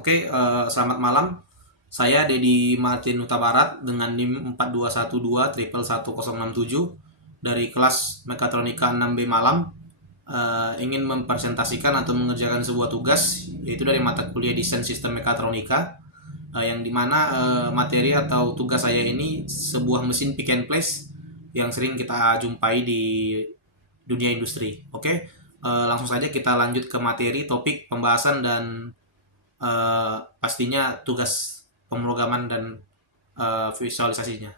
Selamat malam. Saya Dedi Martin Huta Barat dengan NIM 4212 1111067 dari kelas Mekatronika 6B Malam. Ingin mempresentasikan atau mengerjakan sebuah tugas, yaitu dari mata kuliah Desain Sistem Mekatronika, yang dimana materi atau tugas saya ini sebuah mesin pick and place yang sering kita jumpai di dunia industri. Langsung saja kita lanjut ke materi, topik, pembahasan, dan pastinya tugas pemrograman dan visualisasinya.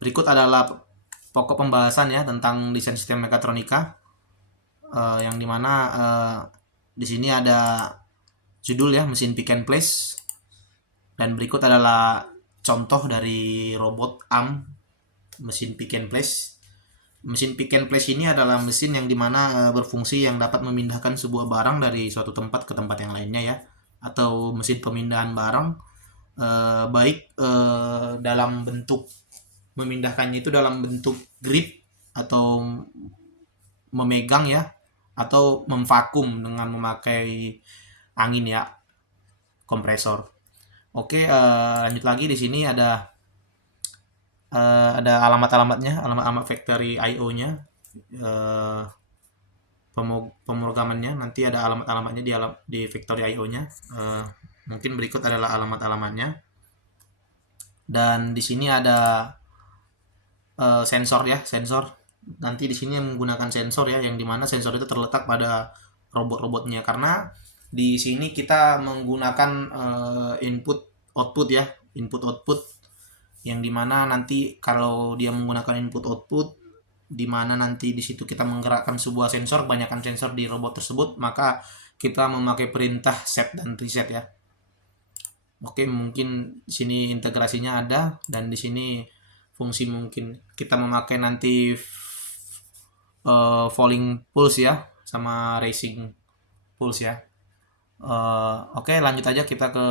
Berikut adalah pokok pembahasan ya tentang desain sistem mekatronika, yang dimana di sini ada judul ya, mesin pick and place, dan berikut adalah contoh dari robot arm mesin pick and place. Mesin pick and place ini adalah mesin yang dimana berfungsi yang dapat memindahkan sebuah barang dari suatu tempat ke tempat yang lainnya ya, atau mesin pemindahan barang, baik dalam bentuk memindahkannya itu dalam bentuk grip atau memegang ya, atau memvakum dengan memakai angin ya, kompresor. Lanjut lagi. Di sini ada alamat-alamatnya, alamat factory IO-nya, pemrogramannya. Nanti ada alamat-alamatnya di factory IO-nya. Mungkin berikut adalah alamat-alamatnya. Dan di sini ada sensor ya, sensor. Nanti di sini menggunakan sensor ya, yang dimana sensor itu terletak pada robot-robotnya, karena di sini kita menggunakan input output ya, input output, yang dimana nanti kalau dia menggunakan input output, dimana nanti di situ kita menggerakkan sebuah sensor, banyakkan sensor di robot tersebut, maka kita memakai perintah set dan reset ya. Mungkin di sini integrasinya ada, dan di sini fungsi mungkin kita memakai nanti falling pulse ya, sama racing pulse ya. Lanjut aja kita ke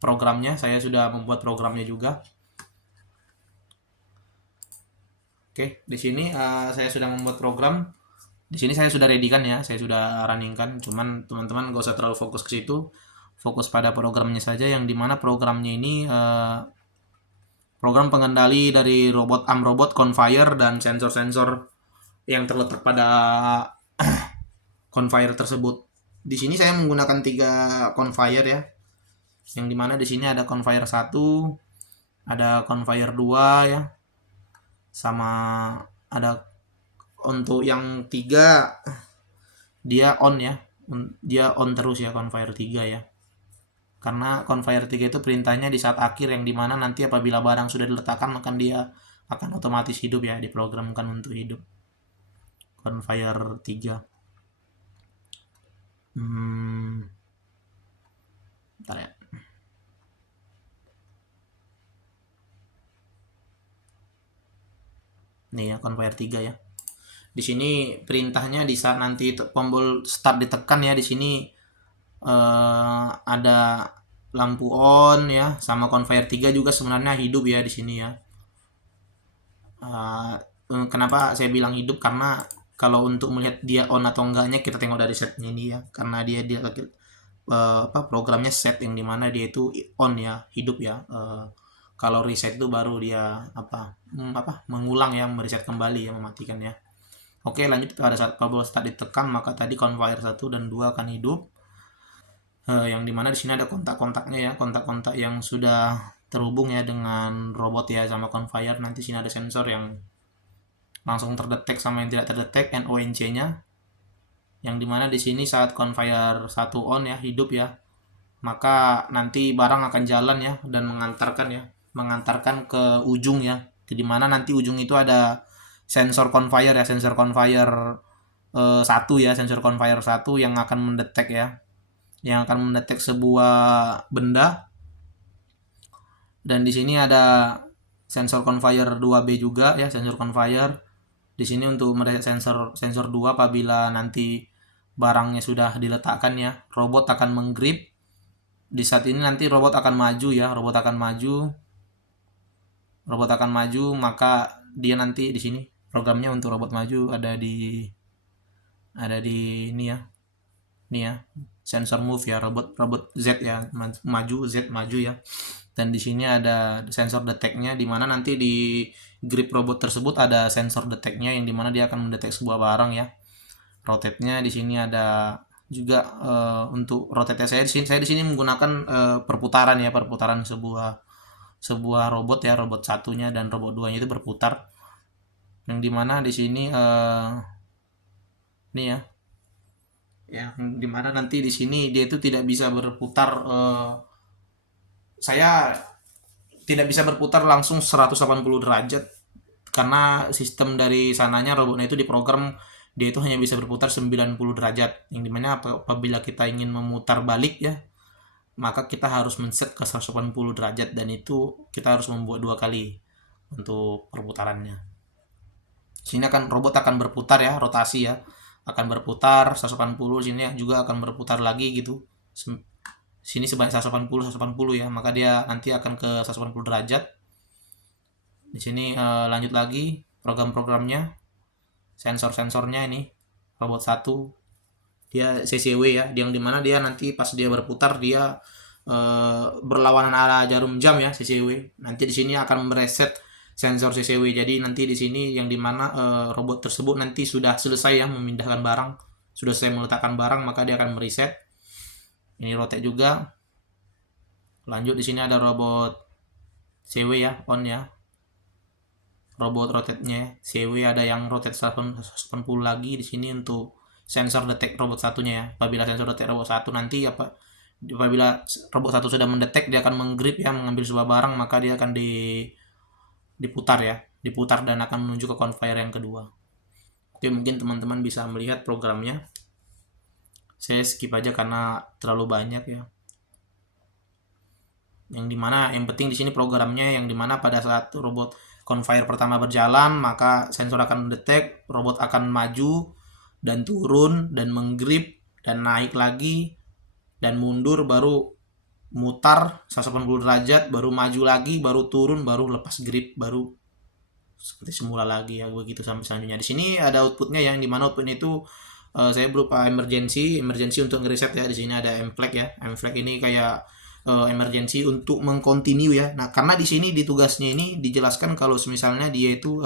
programnya. Saya sudah membuat programnya juga. Di sini saya sudah membuat program. Di sini saya sudah ready kan ya, saya sudah running kan. Cuman teman-teman gak usah terlalu fokus ke situ, fokus pada programnya saja, yang dimana programnya ini program pengendali dari arm robot, conveyor, dan sensor-sensor yang terletak pada conveyor tersebut. Di sini saya menggunakan 3 conveyor ya, yang dimana di sini ada conveyor 1, ada conveyor 2 ya, sama ada untuk yang 3 dia on ya, dia on terus ya, conveyor 3 ya. Karena conveyor 3 itu perintahnya di saat akhir, yang dimana nanti apabila barang sudah diletakkan, maka dia akan otomatis hidup ya, diprogramkan untuk hidup. Conveyor 3. Bentar ya. Nih ya, conveyor 3 ya. Di sini perintahnya di saat nanti tombol start ditekan ya, di sini ada lampu on ya, sama conveyor 3 juga sebenarnya hidup ya di sini ya. Kenapa saya bilang hidup? Karena kalau untuk melihat dia on atau enggaknya, kita tengok dari setnya ini ya, karena dia programnya set, yang dimana dia itu on ya, hidup ya. Kalau reset itu baru dia mengulang ya, mereset kembali ya, mematikan ya. Lanjut. Pada saat tombol start ditekan, maka tadi conveyor 1 dan 2 akan hidup. Yang dimana di sini ada kontak-kontaknya ya, kontak-kontak yang sudah terhubung ya dengan robot ya, sama conveyor. Nanti sini ada sensor yang langsung terdetek sama yang tidak terdetek, NONC-nya, yang dimana di sini saat conveyor 1 on ya, hidup ya, maka nanti barang akan jalan ya, dan mengantarkan ke ujung ya, dimana nanti ujung itu ada sensor conveyor ya, sensor conveyor 1 ya, sensor conveyor 1 yang akan mendetek ya, yang akan mendetek sebuah benda, Dan di sini ada sensor conveyor 2B juga ya, sensor conveyor. Di sini untuk sensor 2 apabila nanti barangnya sudah diletakkan ya, robot akan menggrip. Di saat ini nanti robot akan maju ya, robot akan maju, maka dia nanti di sini programnya untuk robot maju ada di ini ya. Ini ya, sensor move ya, robot Z ya, maju Z maju ya. Dan di sini ada sensor detect-nya, di mana nanti di grip robot tersebut ada sensor detect-nya yang dimana dia akan mendetek sebuah barang ya. Rotate-nya di sini ada juga untuk rotate saya di sini menggunakan perputaran ya, perputaran sebuah robot ya, robot satunya dan robot duanya itu berputar. Yang dimana di sini ini ya, yang dimana nanti di sini dia itu tidak bisa berputar, saya tidak bisa berputar langsung 180 derajat karena sistem dari sananya robotnya itu diprogram dia itu hanya bisa berputar 90 derajat, yang dimana apabila kita ingin memutar balik ya, maka kita harus men-set ke 180 derajat, dan itu kita harus membuat 2 kali untuk perputarannya. Sini robot akan berputar ya, rotasi ya, akan berputar 180, sini juga akan berputar lagi gitu. Sini sebanyak 180 ya, maka dia nanti akan ke 180 derajat. Di sini lanjut lagi program-programnya, sensor-sensornya ini robot 1 dia CCW ya, yang dimana dia nanti pas dia berputar dia berlawanan arah jarum jam ya, CCW. Nanti di sini akan mereset sensor CCW. Jadi nanti di sini yang dimana robot tersebut nanti sudah selesai ya memindahkan barang, sudah selesai meletakkan barang, maka dia akan mereset. Ini rotate juga. Lanjut di sini ada robot CW ya, on ya. Robot rotate-nya CW ada yang rotate 180 lagi di sini untuk sensor detect robot satunya ya. Apabila sensor detect robot satu nanti apabila robot satu sudah mendetek, dia akan menggrip ya, mengambil sebuah barang, maka dia akan diputar dan akan menuju ke conveyor yang kedua. Oke, mungkin teman-teman bisa melihat programnya. Saya skip aja karena terlalu banyak ya. Yang penting di sini programnya, yang dimana pada saat robot conveyor pertama berjalan, maka sensor akan mendetek, robot akan maju dan turun dan menggrip dan naik lagi dan mundur, baru mutar 180 derajat, baru maju lagi, baru turun, baru lepas grip, baru seperti semula lagi ya, begitu sampai selanjutnya. Di sini ada outputnya, yang dimana outputnya itu saya berupa emergency untuk ngereset ya. Di sini ada M-flag ya, M-flag ini kayak emergency untuk mengkontinue ya. Nah, karena di sini di tugasnya ini dijelaskan kalau misalnya dia itu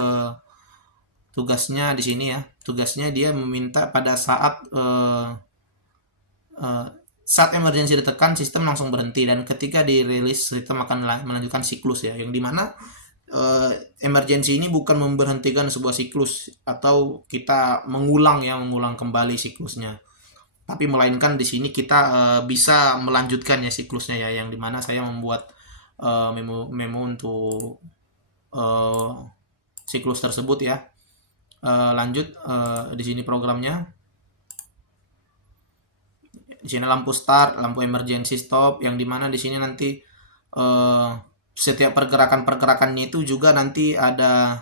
tugasnya di sini ya, tugasnya dia meminta pada saat saat emergency ditekan, sistem langsung berhenti, dan ketika dirilis sistem akan melanjutkan siklus ya, yang dimana emergency ini bukan memberhentikan sebuah siklus atau kita mengulang kembali siklusnya, tapi melainkan di sini kita bisa melanjutkan ya siklusnya ya, yang dimana saya membuat memo untuk siklus tersebut ya. Lanjut di sini programnya. Di sini lampu start, lampu emergency stop, yang dimana di sini nanti setiap pergerakannya itu juga nanti ada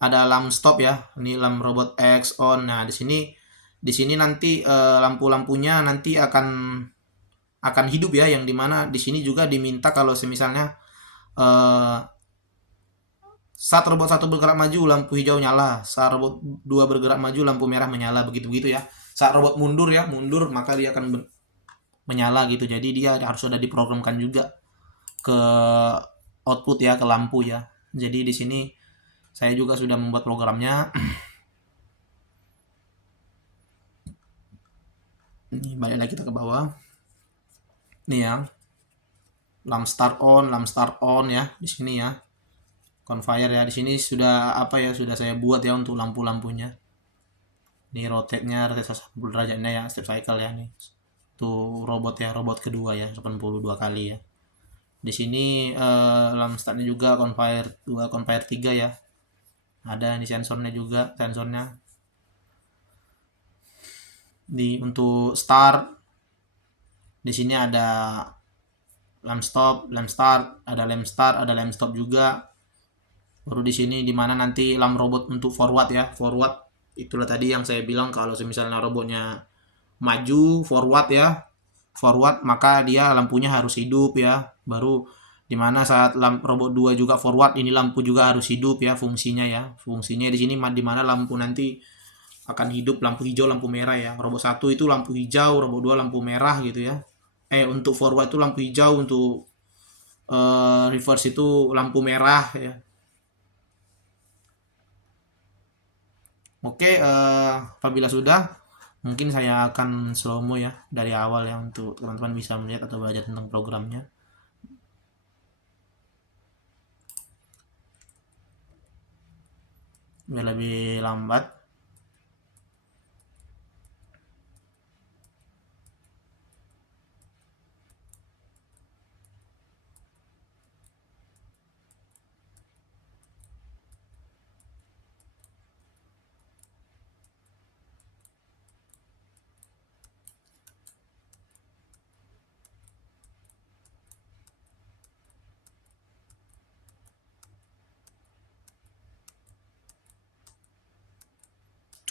lamp stop ya. Ini lamp robot X on. Nah, di sini nanti lampu-lampunya nanti akan hidup ya, yang dimana di sini juga diminta kalau misalnya saat robot 1 bergerak maju lampu hijau nyala, saat robot 2 bergerak maju lampu merah menyala, begitu ya. Saat robot mundur maka dia akan menyala gitu. Jadi dia harus sudah diprogramkan juga ke output ya, ke lampu ya. Jadi di sini saya juga sudah membuat programnya. Ini balik lagi kita ke bawah. Ini ya, lamp start on ya di sini ya. Conveyor ya, di sini sudah sudah saya buat ya untuk lampu-lampunya. Ini rotate-nya, rotate 180 derajatnya ya, step cycle ya nih. Tuh robot ya, robot kedua ya, 82 kali ya. Di sini lamp startnya juga conveyor 2, conveyor 3 ya. Ada ini sensornya juga, untuk start di sini ada lamp stop, lamp start, ada lamp start, ada lamp stop juga. Baru di sini dimana nanti lamp robot untuk forward ya, forward itulah tadi yang saya bilang kalau misalnya robotnya maju forward ya, forward maka dia lampunya harus hidup ya. Baru dimana saat robot 2 juga forward, ini lampu juga harus hidup ya fungsinya ya. Fungsinya di sini dimana lampu nanti akan hidup, lampu hijau, lampu merah ya. Robot 1 itu lampu hijau, robot 2 lampu merah gitu ya. Untuk forward itu lampu hijau, untuk reverse itu lampu merah ya. Oke, apabila sudah, mungkin saya akan slow mo ya dari awal ya untuk teman-teman bisa melihat atau belajar tentang programnya. Biar lebih lambat.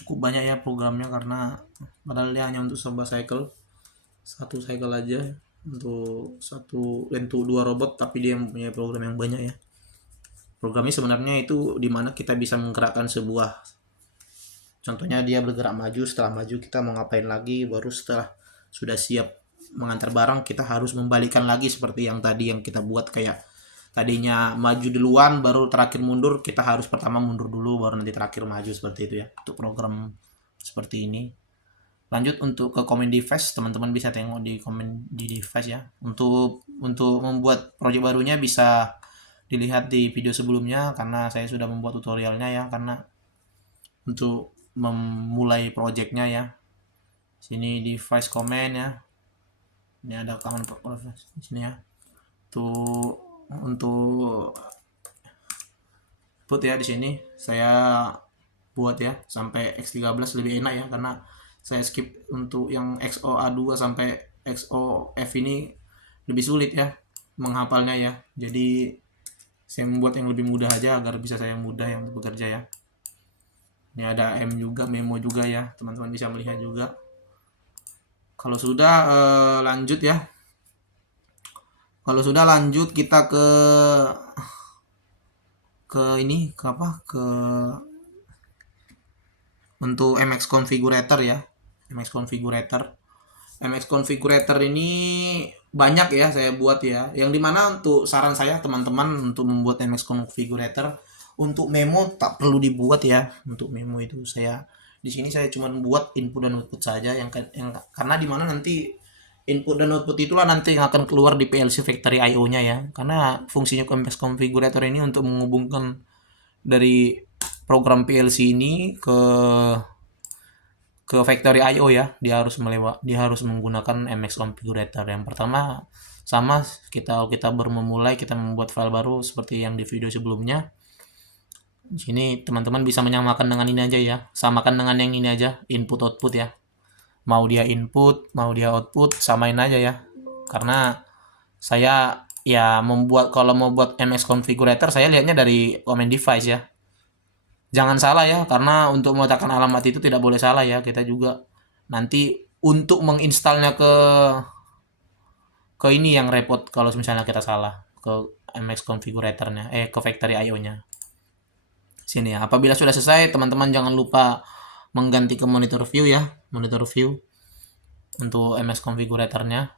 Cukup banyak ya programnya karena padahal dia hanya untuk sebuah cycle, satu cycle aja untuk 2 robot, tapi dia mempunyai program yang banyak ya. Programnya sebenarnya itu dimana kita bisa menggerakkan sebuah, contohnya dia bergerak maju, setelah maju kita mau ngapain lagi, baru setelah sudah siap mengantar barang kita harus membalikan lagi seperti yang tadi yang kita buat, kayak tadinya maju duluan baru terakhir mundur, kita harus pertama mundur dulu baru nanti terakhir maju, seperti itu ya untuk program seperti ini. Lanjut untuk ke comment device, teman-teman bisa tengok di comment di device ya. Untuk membuat project barunya bisa dilihat di video sebelumnya karena saya sudah membuat tutorialnya ya, karena untuk memulai projectnya ya. Sini device comment ya. Ini ada comment device di sini ya. Untuk put ya di sini saya buat ya sampai X13 lebih enak ya, karena saya skip untuk yang XOA2 sampai XOF ini lebih sulit ya menghafalnya ya. Jadi saya membuat yang lebih mudah aja agar bisa saya mudah yang bekerja ya. Ini ada M juga, memo juga ya, teman-teman bisa melihat juga. Kalau sudah lanjut ya. Kalau sudah lanjut kita ke ini ke apa? Untuk MX Configurator ya. MX Configurator ini banyak ya saya buat ya. Yang dimana untuk saran saya teman-teman untuk membuat MX Configurator, untuk memo tak perlu dibuat ya. Untuk memo itu saya di sini saya cuma buat input dan output saja yang karena dimana nanti input dan output itulah nanti yang akan keluar di PLC Factory IO-nya ya. Karena fungsinya MX Configurator ini untuk menghubungkan dari program PLC ini ke Factory IO ya. Dia harus menggunakan MX Configurator. Yang pertama sama kita baru memulai, kita membuat file baru seperti yang di video sebelumnya. Di sini teman-teman bisa menyamakan dengan ini aja ya. Samakan dengan yang ini aja, input output ya. Mau dia input, mau dia output, samain aja ya. Karena saya ya kalau mau buat MX Configurator saya lihatnya dari command device ya. Jangan salah ya, karena untuk meletakkan alamat itu tidak boleh salah ya. Kita juga nanti untuk menginstalnya ke ini yang repot kalau misalnya kita salah ke MX Configuratornya, ke Factory IO-nya. Sini ya. Apabila sudah selesai, teman-teman jangan lupa mengganti ke monitor view ya, monitor view untuk MX Configuratornya.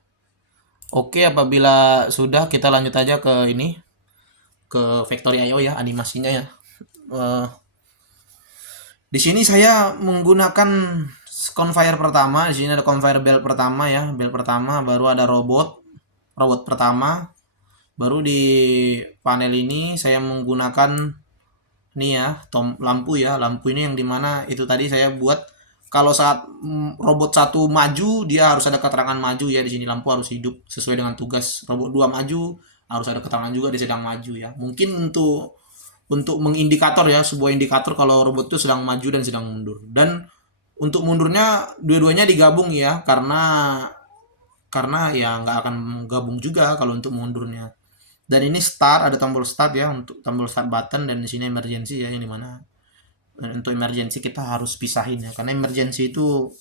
Oke, apabila sudah kita lanjut aja ke ini, ke Factory IO ya, animasinya ya. Di sini saya menggunakan conveyor pertama. Di sini ada conveyor belt pertama ya, belt pertama, baru ada robot pertama. Baru di panel ini saya menggunakan ini ya, lampu ya. Lampu ini yang dimana itu tadi saya buat kalau saat robot 1 maju dia harus ada keterangan maju ya. Di sini lampu harus hidup sesuai dengan tugas. Robot 2 maju harus ada keterangan juga dia sedang maju ya. Mungkin untuk mengindikator ya, sebuah indikator kalau robot itu sedang maju dan sedang mundur. Dan untuk mundurnya dua-duanya digabung ya, karena karena ya nggak akan gabung juga kalau untuk mundurnya. Dan ini start, ada tombol start ya, untuk tombol start button, dan di sini emergency ya, yang dimana untuk emergency kita harus pisahin ya, karena emergency itu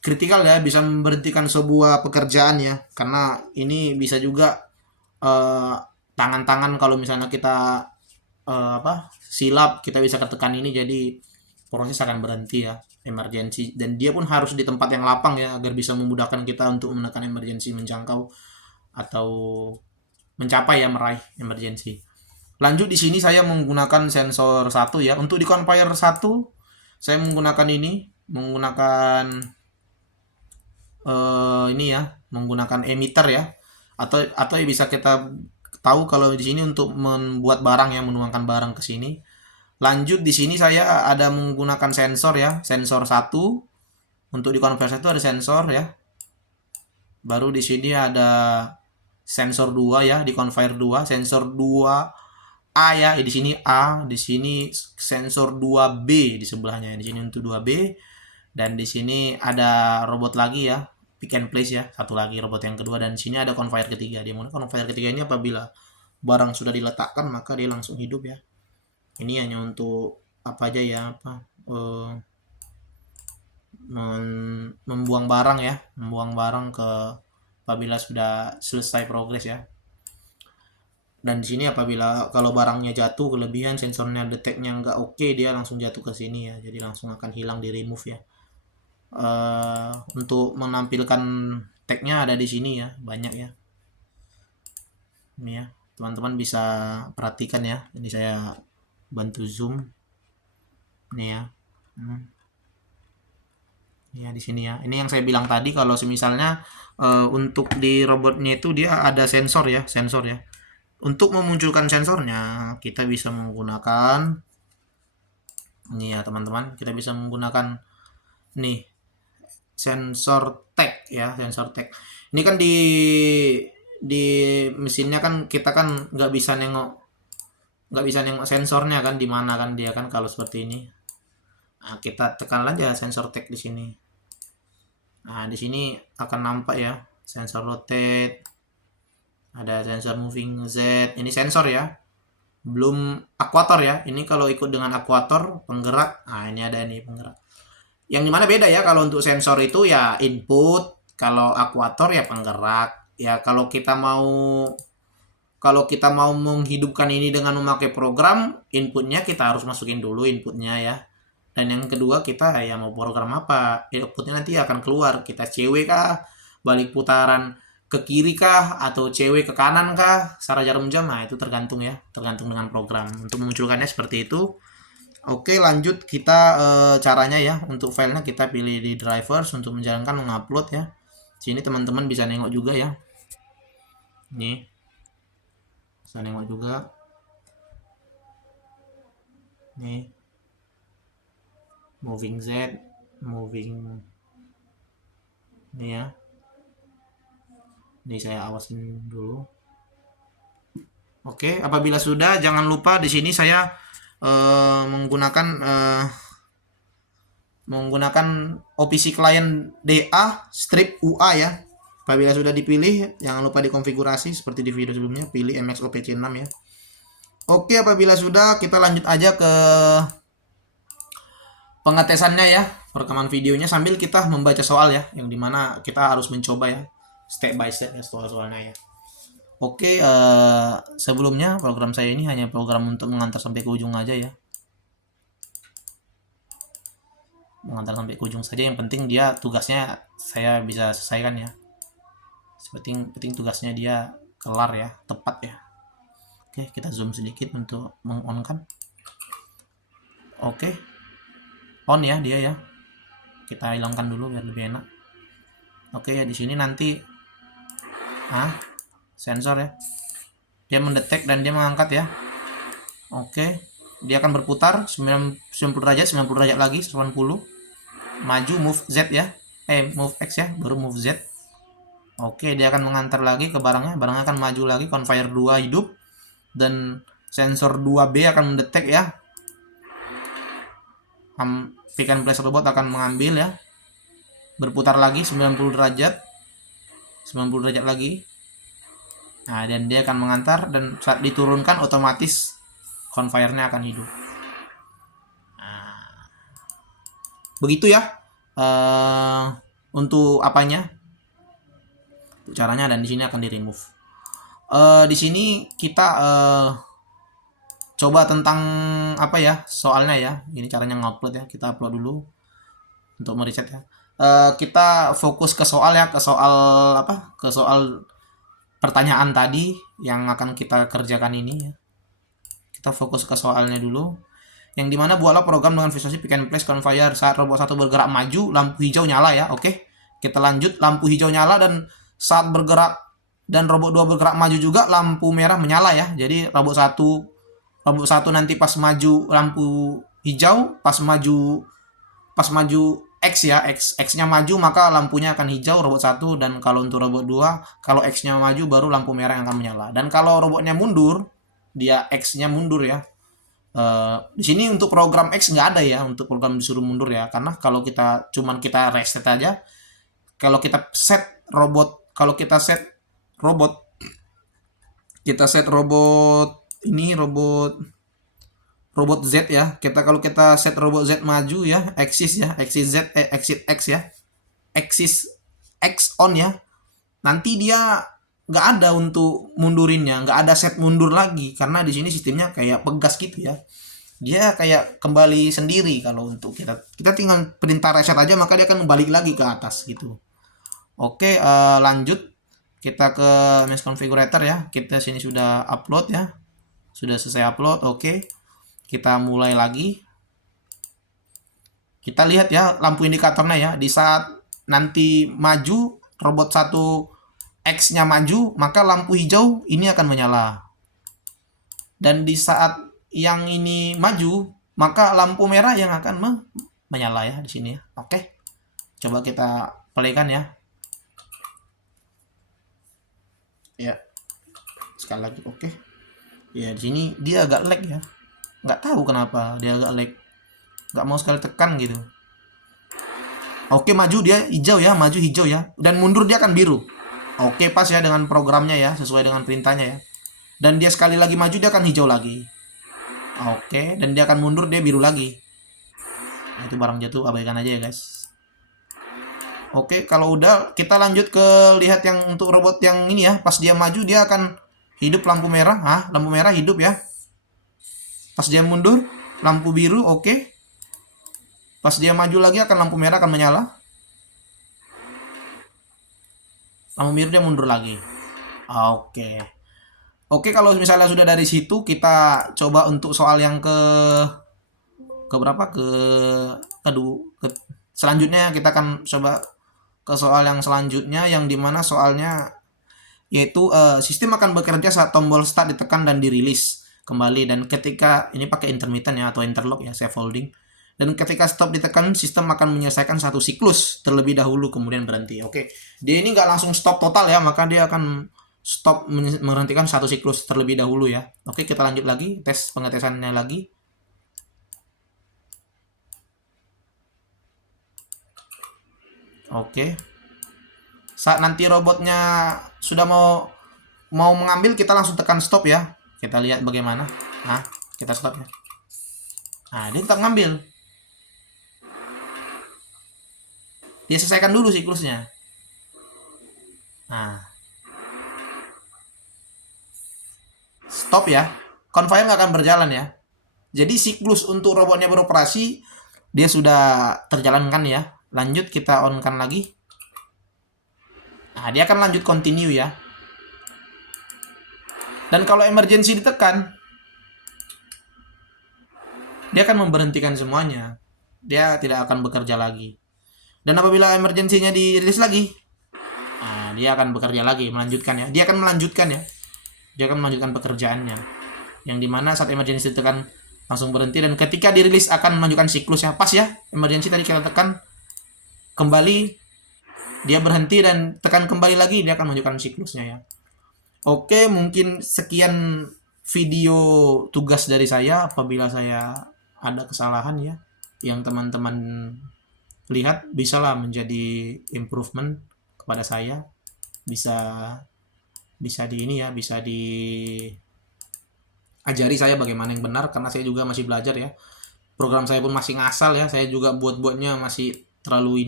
kritikal ya, bisa memberhentikan sebuah pekerjaan ya, karena ini bisa juga tangan-tangan kalau misalnya kita silap, kita bisa ketekan ini, jadi proses akan berhenti ya, emergency. Dan dia pun harus di tempat yang lapang ya, agar bisa memudahkan kita untuk menekan emergency, menjangkau atau mencapai ya, meraih emergency. Lanjut, di sini saya menggunakan sensor 1 ya. Untuk di conveyor 1 saya menggunakan menggunakan ini ya, menggunakan emitter ya. Atau bisa kita tahu kalau di sini untuk membuat barang ya, menuangkan barang ke sini. Lanjut, di sini saya ada menggunakan sensor ya, sensor 1. Untuk di conveyor 1 ada sensor ya. Baru di sini ada sensor 2 ya, di conveyor 2, sensor 2 A ya, di sini A, di sini sensor 2B di sebelahnya. Di sini untuk 2B, dan di sini ada robot lagi ya, pick and place ya, satu lagi robot yang kedua, dan di sini ada conveyor ketiga. Di mana conveyor ketiga ini apabila barang sudah diletakkan maka dia langsung hidup ya. Ini hanya untuk apa aja ya, membuang barang ya, membuang barang ke apabila sudah selesai progres ya. Dan di sini apabila kalau barangnya jatuh kelebihan, sensornya detectnya nggak oke, dia langsung jatuh ke sini ya, jadi langsung akan hilang, di remove ya. Untuk menampilkan tagnya ada di sini ya, banyak ya. Ini ya, teman-teman bisa perhatikan ya. Ini saya bantu zoom. Ini ya. Ya di sini ya. Ini yang saya bilang tadi, kalau misalnya untuk di robotnya itu dia ada sensor ya, sensor ya. Untuk memunculkan sensornya kita bisa menggunakan ini ya teman-teman, kita bisa menggunakan nih sensor tag ya, sensor tag. Ini kan di mesinnya kan kita kan nggak bisa nengok sensornya kan, di mana kan dia kan kalau seperti ini. Nah, kita tekan aja sensor tag di sini. Nah, di sini akan nampak ya sensor rotate, ada sensor moving Z, ini sensor ya, belum akuator ya. Ini kalau ikut dengan akuator penggerak, nah ini ada ini penggerak. Yang dimana beda ya, kalau untuk sensor itu ya input, kalau akuator ya penggerak ya. Kalau kita mau menghidupkan ini dengan memakai program, inputnya kita harus masukin dulu inputnya ya. Dan yang kedua, kita ya mau program apa, outputnya nanti akan keluar, kita CW kah, balik putaran ke kiri kah, atau CW ke kanan kah, secara jarum jam. Nah itu tergantung ya, tergantung dengan program untuk memunculkannya seperti itu. Oke, lanjut kita caranya ya. Untuk filenya kita pilih di drivers untuk menjalankan mengupload ya. Sini teman-teman bisa nengok juga ya, nih bisa nengok juga nih, moving Z, moving ini ya. Ini saya awasin dulu. Oke, apabila sudah, jangan lupa di sini saya menggunakan OPC client DA strip UA ya. Apabila sudah dipilih, jangan lupa dikonfigurasi seperti di video sebelumnya, pilih MXOPC 6 ya. Oke, apabila sudah, kita lanjut aja ke pengetesannya ya, rekaman videonya sambil kita membaca soal ya, yang dimana kita harus mencoba ya, step by step ya, soal-soalnya ya. Oke, sebelumnya program saya ini hanya program untuk mengantar sampai ke ujung aja ya, mengantar sampai ke ujung saja. Yang penting dia tugasnya saya bisa selesaikan ya, penting tugasnya dia kelar ya, tepat ya. Oke, kita zoom sedikit untuk meng-on-kan. Oke, on ya dia ya, kita hilangkan dulu biar lebih enak. Oke ya, di sini nanti sensor ya, dia mendetek dan dia mengangkat ya. Oke, dia akan berputar 90 derajat, 90 derajat lagi, 180, maju, move Z ya, move X ya, baru move Z. Oke, dia akan mengantar lagi ke barangnya akan maju lagi, conveyor 2 hidup, dan sensor 2B akan mendetek ya, pick and place robot akan mengambil ya, berputar lagi 90 derajat. 90 derajat lagi. Nah, dan dia akan mengantar, dan saat diturunkan otomatis conveyor-nya akan hidup. Nah, begitu ya untuk apanya, caranya, dan di sini akan di remove. Di sini kita coba tentang apa ya soalnya ya. Ini caranya ngupload ya. Kita upload dulu untuk meriset ya. Kita fokus ke soal ya, ke soal apa? Ke soal pertanyaan tadi yang akan kita kerjakan ini ya. Kita fokus ke soalnya dulu. Yang dimana buatlah program dengan visualisasi pick and place conveyor. Saat robot 1 bergerak maju, lampu hijau nyala ya. Oke. Kita lanjut, lampu hijau nyala, dan saat bergerak dan robot 2 bergerak maju juga, lampu merah menyala ya. Jadi robot 1 nanti pas maju lampu hijau, pas maju X ya, X-nya maju maka lampunya akan hijau robot 1, dan kalau untuk robot 2 kalau X-nya maju baru lampu merah yang akan menyala. Dan kalau robotnya mundur, dia X-nya mundur ya. Di sini untuk program X nggak ada ya, untuk program disuruh mundur ya, karena kalau kita reset aja, kalau kita set robot ini robot Z ya, kalau kita set robot Z maju ya, axis X ya, axis X on ya, nanti dia nggak ada untuk mundurinnya, nggak ada set mundur lagi, karena di sini sistemnya kayak pegas gitu ya, dia kayak kembali sendiri. Kalau untuk kita tinggal perintah reset aja, maka dia akan balik lagi ke atas gitu. Oke, lanjut kita ke mesh configurator ya. Kita sini sudah upload ya, sudah selesai upload. Oke, kita mulai lagi. Kita lihat ya lampu indikatornya ya, di saat nanti maju robot 1 X-nya maju, maka lampu hijau ini akan menyala. Dan di saat yang ini maju, maka lampu merah yang akan menyala ya di sini ya. Oke. Coba kita playkan ya. Ya. Sekali lagi. Oke. Ya, di sini dia agak lag ya. Nggak tahu kenapa dia agak lag. Nggak mau sekali tekan gitu. Oke, maju dia hijau ya, maju hijau ya. Dan mundur dia akan biru. Oke, pas ya dengan programnya ya, sesuai dengan perintahnya ya. Dan dia sekali lagi maju, dia akan hijau lagi. Oke, dan dia akan mundur, dia biru lagi. Nah, itu barang jatuh, abaikan aja ya guys. Oke, kalau udah kita lanjut ke lihat yang untuk robot yang ini ya. Pas dia maju, dia akan hidup lampu merah. Lampu merah hidup ya. Pas dia mundur, lampu biru. Oke. Pas dia maju lagi, akan lampu merah akan menyala. Lampu biru dia mundur lagi. Oke, kalau misalnya sudah dari situ, kita coba untuk soal yang ke berapa? Selanjutnya kita akan coba ke soal yang selanjutnya, yang dimana soalnya yaitu sistem akan bekerja saat tombol start ditekan dan dirilis kembali, dan ketika ini pakai intermittent ya atau interlock ya, safe holding. Dan ketika stop ditekan, sistem akan menyelesaikan satu siklus terlebih dahulu kemudian berhenti. Oke, dia ini nggak langsung stop total ya, maka dia akan stop menghentikan satu siklus terlebih dahulu ya. Oke, kita lanjut lagi tes pengetesannya lagi. Oke, saat nanti robotnya sudah mau mengambil, kita langsung tekan stop ya. Kita lihat bagaimana. Nah, kita stop ya. Nah, dia tetap ngambil. Dia selesaikan dulu siklusnya. Nah, stop ya. Conveyor nggak akan berjalan ya. Jadi siklus untuk robotnya beroperasi dia sudah terjalankan ya. Lanjut, kita on kan lagi. Nah, dia akan lanjut continue ya. Dan kalau emergency ditekan, dia akan memberhentikan semuanya. Dia tidak akan bekerja lagi. Dan apabila emergensinya dirilis lagi, nah, dia akan bekerja lagi, melanjutkan ya. Dia akan melanjutkan ya. Dia akan melanjutkan pekerjaannya. Yang dimana saat emergensi ditekan langsung berhenti, dan ketika dirilis akan melanjutkan siklusnya. Pas ya, emergensi tadi kita tekan, kembali dia berhenti dan tekan kembali lagi, dia akan melanjutkan siklusnya ya. Oke, mungkin sekian video tugas dari saya. Apabila saya ada kesalahan ya, yang teman-teman lihat, bisalah menjadi improvement kepada saya. bisa bisa di ini ya, bisa diajari saya bagaimana yang benar, karena saya juga masih belajar ya. Program saya pun masih ngasal ya, saya juga buatnya masih terlalu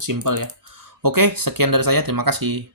simpel ya. Oke, sekian dari saya, terima kasih.